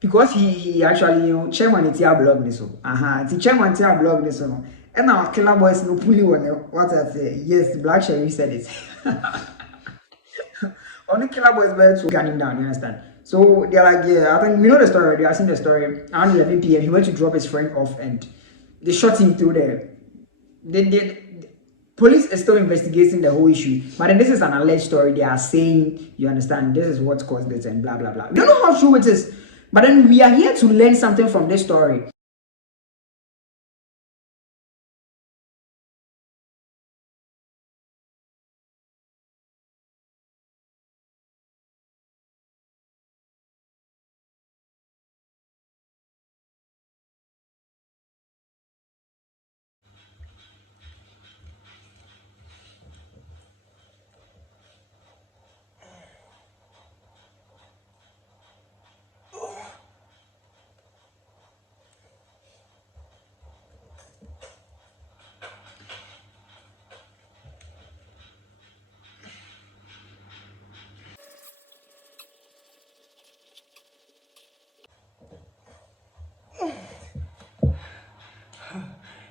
because he actually, chairman it's your blog this so. The chairman it's your blog this so. And now Killer Boys no pulling one what I say. Yes, Black Sherry said it. Only Killer Boys better to gunning down, you understand? So they're like, yeah, I think we know the story already. I seen the story. Around 11 p.m. he went to drop his friend off and they shot him through there. They police is still investigating the whole issue, but then this is an alleged story. They are saying, you understand, this is what caused it and blah blah blah. We don't know how true it is, but then we are here to learn something from this story.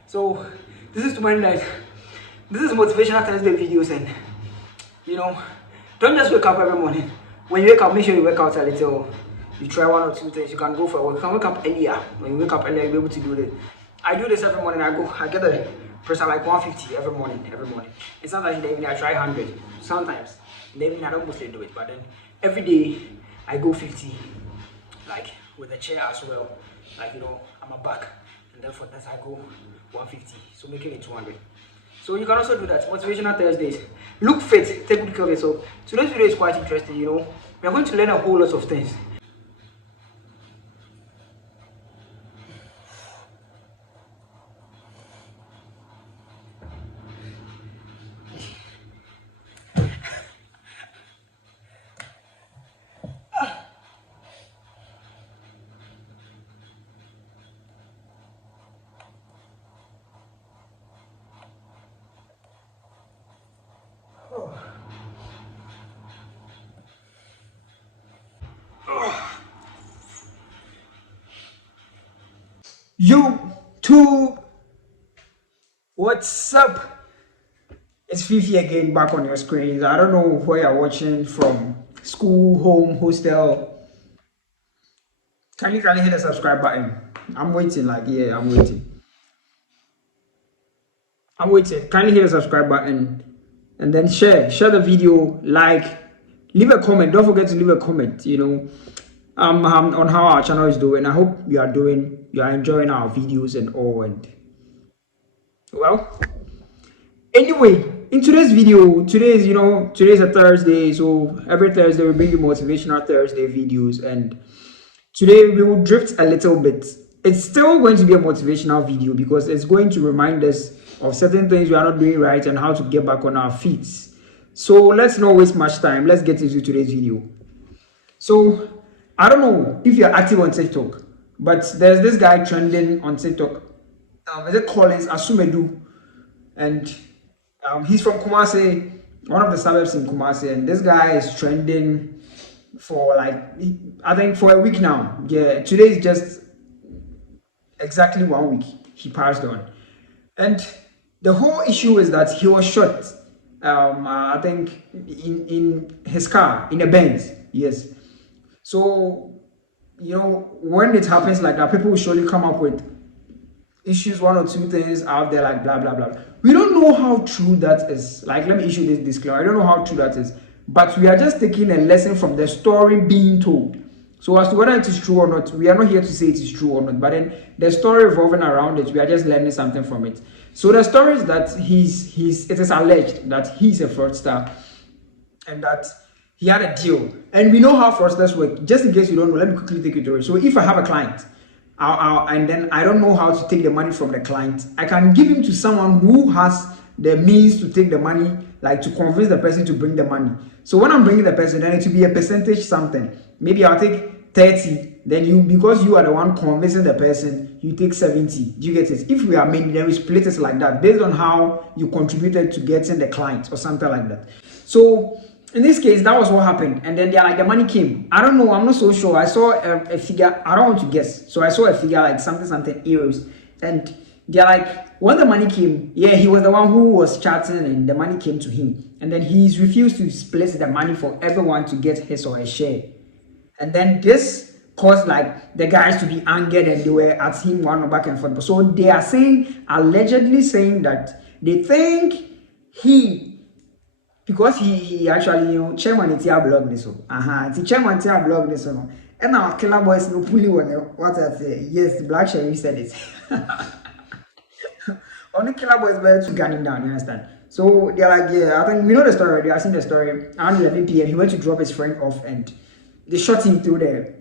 So this is to my night. This is motivational Thursday videos, and don't just wake up every morning. When you wake up, make sure you wake out a little. You try one or two things. You can go for a walk. You can wake up earlier. When you wake up earlier, you'll be able to do this. I do this every morning. I get the pressure like 150 every morning. And sometimes in the evening I try 100. Sometimes in the evening I don't mostly do it, but then every day I go 50, like with the chair as well. Like I'm a back, and therefore that's I go 150. So making it 200. So you can also do that. Motivational Thursdays. Look fit, take good care of yourself. Today's video is quite interesting. We are going to learn a whole lot of things. YouTube, what's up? It's Fifi again, back on your screens. I don't know where you're watching from, school, home, hostel. Can you hit the subscribe button? I'm waiting, I'm waiting. Kindly hit the subscribe button and then share the video, leave a comment. Don't forget to leave a comment, on how our channel is doing. I hope you are enjoying our videos and all. And well, anyway, in today's video, today's a Thursday, so every Thursday we bring you motivational Thursday videos, and today we will drift a little bit. It's still going to be a motivational video because it's going to remind us of certain things we are not doing right and how to get back on our feet. So let's not waste much time. Let's get into today's video. So I don't know if you're active on TikTok, but there's this guy trending on TikTok. Is it Collins Asumedu? And he's from Kumasi, one of the suburbs in Kumasi. And this guy is trending for I think for a week now. Yeah, today is just exactly 1 week he passed on. And the whole issue is that he was shot, I think, in his car, in a Benz. Yes. So, when it happens like that, people will surely come up with issues, one or two things out there, like blah, blah, blah. We don't know how true that is. Let me issue this disclaimer. I don't know how true that is. But we are just taking a lesson from the story being told. So as to whether it is true or not, we are not here to say it is true or not. But then the story revolving around it, we are just learning something from it. So the story is that it is alleged that he's a fraudster and that he had a deal. And we know how fraudsters work. Just in case you don't know, let me quickly take you through it. So if I have a client, and then I don't know how to take the money from the client, I can give him to someone who has the means to take the money, to convince the person to bring the money. So when I'm bringing the person, then it will be a percentage something. Maybe I'll take 30, then because you are the one convincing the person, you take 70. Do you get it? If we are many, then we split it like that, based on how you contributed to getting the client or something like that. So in this case, that was what happened. And then they're like, the money came. I don't know. I'm not so sure. I saw a figure. I don't want to guess. So I saw a figure like something euros. And they're like, when the money came, yeah, he was the one who was chatting and the money came to him. And then he's refused to split the money for everyone to get his or her share. And then this caused like the guys to be angered and they were at him one back and forth. So they are saying, allegedly saying that they think because he actually, chairman it's your blog this one. The chairman it's your blog this one. And now Killer Boys no pulling what I say. Yes, Black Sherry said it. Only Killer Boys were to gun him down, you understand? So they're like, yeah, I think we know the story already. I've seen the story. Around 11 p.m. he went to drop his friend off and they shot him through there.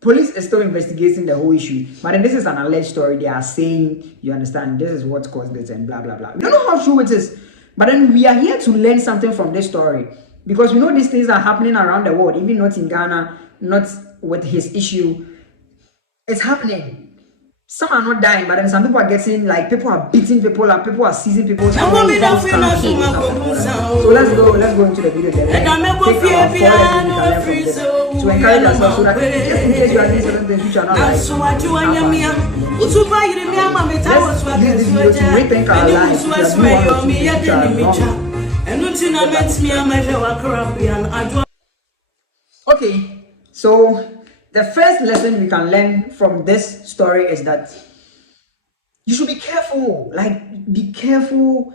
Police is still investigating the whole issue, but then this is an alleged story. They are saying, you understand, this is what caused this and blah blah blah. We don't know how true it is, but then we are here to learn something from this story because we know these things are happening around the world, even not in Ghana, not with his issue. It's happening. Some are not dying, but then some people are getting, like, people are beating people and people are seizing people. So let's go into the video together. To encourage ourselves so that just in case you are doing certain things which are not right, let's use this video to rethink our lives. Okay, so the first lesson we can learn from this story is that you should be careful. Like, be careful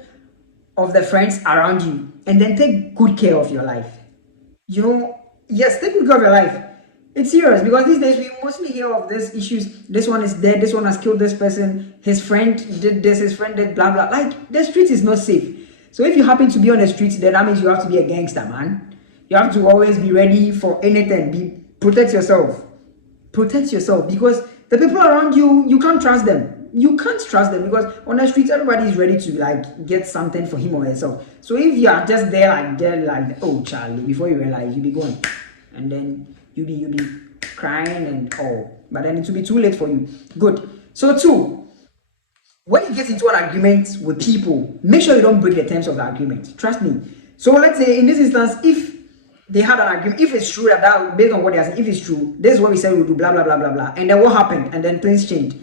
of the friends around you and then take good care of your life. Yes, take good care of your life. It's serious because these days we mostly hear of these issues. This one is dead, this one has killed this person, his friend did this, his friend did blah blah. Like, the street is not safe. So if you happen to be on the streets, then that means you have to be a gangster, man. You have to always be ready for anything. Protect yourself. Protect yourself because the people around you, you can't trust them. You can't trust them because on the streets, everybody is ready to like get something for him or herself. So if you are just there like, oh Charlie, before you realize, you'll be going, and then you'll be crying and all. But then it will be too late for you. Good. So 2, when you get into an agreement with people, make sure you don't break the terms of the agreement. Trust me. So let's say in this instance, if they had an agreement, if it's true that based on what they are saying, if it's true, this is what we said we'll do, blah blah blah blah blah, and then what happened, and then things changed.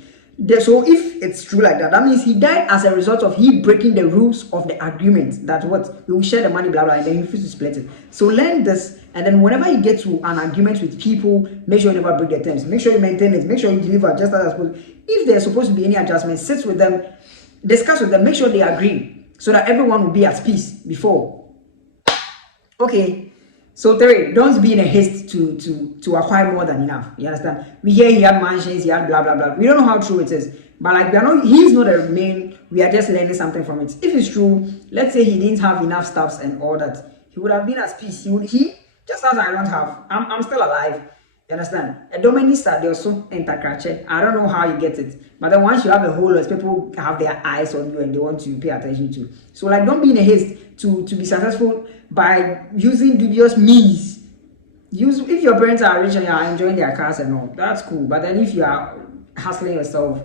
So if it's true like that, that means he died as a result of he breaking the rules of the agreement. That what we will share the money, blah blah, and then he refused to split it. So learn this, and then whenever you get to an agreement with people, make sure you never break the terms. Make sure you maintain it. Make sure you deliver just as supposed. If there's supposed to be any adjustments, sit with them, discuss with them, make sure they agree, so that everyone will be at peace before. Okay. So 3, don't be in a haste to acquire more than enough. You understand? We hear he had mansions, he had blah blah blah. We don't know how true it is, but like he's not a main. We are just learning something from it. If it's true, let's say he didn't have enough stuffs and all that, he would have been at peace. He just as I don't have. I'm still alive. You understand? A dominista, they also intercratchet. I don't know how you get it, but then once you have a whole lot, people have their eyes on you and they want to pay attention to. So like, don't be in a haste to be successful by using dubious means. If your parents are rich and you are enjoying their cars and all, that's cool. But then if you are hustling yourself,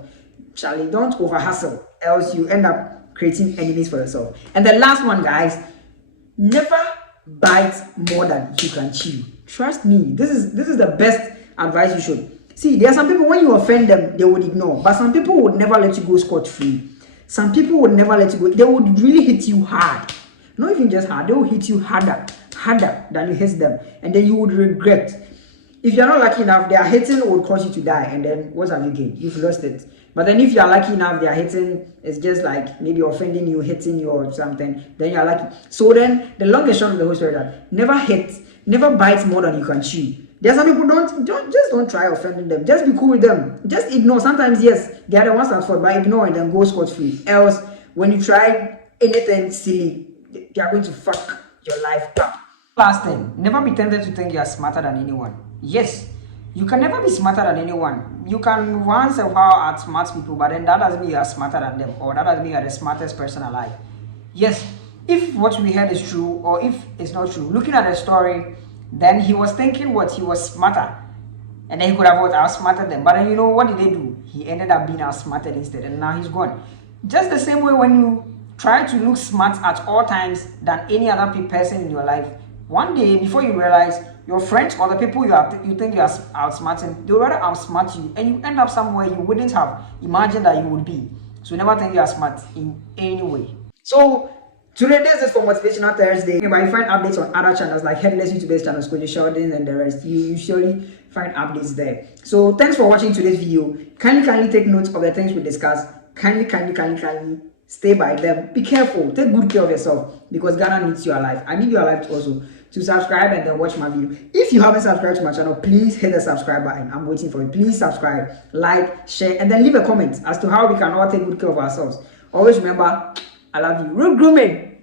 Charlie, don't over hustle, else you end up creating enemies for yourself. And the last one, guys, never bite more than you can chew. Trust me, this is the best advice you should. See, there are some people, when you offend them, they would ignore. But some people would never let you go scot-free. Some people would never let you go. They would really hit you hard. Not even just hard, they will hit you harder than you hit them. And then you would regret. If you're not lucky enough, their hitting would cause you to die. And then what have you gained? You've lost it. But then if you're lucky enough, their hitting is just like maybe offending you, hitting you or something, then you're lucky. So then the long and short of the whole story is that never bite more than you can chew. There's some people don't try offending them. Just be cool with them. Just ignore. Sometimes yes, they are the ones that fault, but ignore and then go scot-free. Else, when you try anything silly, they are going to fuck your life up. Last thing, never be tempted to think you are smarter than anyone. Yes, you can never be smarter than anyone. You can once a while outsmart people, but then that doesn't mean you are smarter than them, or that doesn't mean you are the smartest person alive. Yes, if what we heard is true, or if it's not true, looking at the story, then he was thinking what he was smarter, and then he could have outsmarted them. But then you know what did they do? He ended up being outsmarted instead, and now he's gone. Just the same way when you try to look smart at all times than any other person in your life. One day, before you realize, your friends or the people you think you are outsmarting, they will rather outsmart you, and you end up somewhere you wouldn't have imagined that you would be. So never think you are smart in any way. So today, this is for Motivational Thursday. If you find updates on other channels like Headless YouTube's channels, Koji Sheldon and the rest, you usually find updates there. So thanks for watching today's video. Kindly take notes of the things we discussed. Kindly stay by them. Be careful. Take good care of yourself because Ghana needs you alive. I need you alive also. To subscribe and then watch my video. If you haven't subscribed to my channel, please hit the subscribe button. I'm waiting for you. Please subscribe, like, share, and then leave a comment as to how we can all take good care of ourselves. Always remember, I love you. Real grooming.